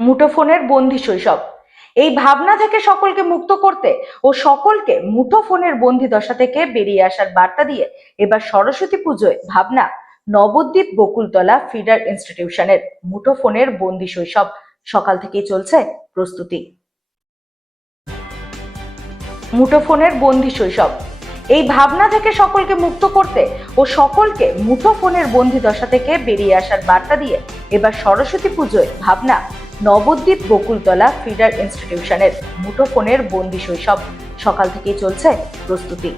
মুঠোফোনের বন্দি শৈশব এই ভাবনা থেকে সকলকে মুক্ত করতে ও সকলকে মুঠোফোনের বন্দি দশা থেকে বেরিয়ে আসার বার্তা দিয়ে এবার সরস্বতী পুজোয় ভাবনা নবদ্বীপ বকুলতলা ফিডার ইনস্টিটিউশনের মুঠোফোনের বন্দি শৈশব সকাল থেকেই চলছে প্রস্তুতি। মুঠোফোনের বন্দি শৈশব এই ভাবনা থেকে সকলকে মুক্ত করতে ও সকলকে মুঠোফোনের বন্দি দশা থেকে বেরিয়ে আসার বার্তা দিয়ে এবার সরস্বতী পুজোয় ভাবনা নবদ্বীপ বকুলতলা ফিডার ইনস্টিটিউশনের মুঠোফোনের বন্দি শৈশব সকাল থেকেই চলছে প্রস্তুতি।